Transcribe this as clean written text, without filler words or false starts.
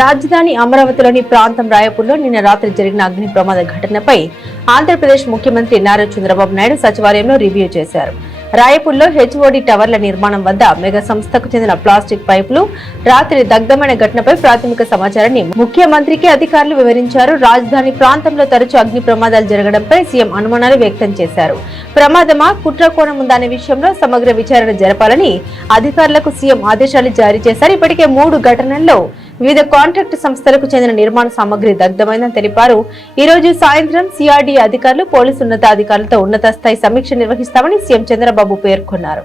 రాజధాని అమరావతిలోని ప్రాంతం రాయపూర్లో నిన్న రాత్రి జరిగిన అగ్ని ప్రమాద ఘటనపై ఆంధ్రప్రదేశ్ ముఖ్యమంత్రి నారా చంద్రబాబు నాయుడు సచివాలయంలో రివ్యూ చేశారు. రాయపూర్లో హెచ్ఓడి టవర్ల నిర్మాణం వద్ద మెగా సంస్థకు చెందిన ప్లాస్టిక్ పైపులు రాత్రి దగ్ధమైన ఘటనపై ప్రాథమిక సమాచారాన్ని ముఖ్యమంత్రికి అధికారులు వివరించారు. రాజధాని ప్రాంతంలో తరచూ అగ్ని ప్రమాదాలు జరగడంపై సీఎం అనుమానాలు వ్యక్తం చేశారు. ప్రమాదమా, కుట్ర కోణం ఉందనే విషయంలో సమగ్ర విచారణ జరపాలని అధికారులకు సీఎం ఆదేశాలు జారీ చేశారు. ఇప్పటికే 3 ఘటనల్లో వివిధ కాంట్రాక్ట్ సంస్థలకు చెందిన నిర్మాణ సామగ్రి దగ్ధమైందని తెలిపారు. ఈ రోజు సాయంత్రం సిఆర్డీ అధికారులు, పోలీసు ఉన్నతాధికారులతో ఉన్నత స్థాయి సమీక్ష నిర్వహిస్తామని సీఎం చంద్రబాబు పేర్కొన్నారు.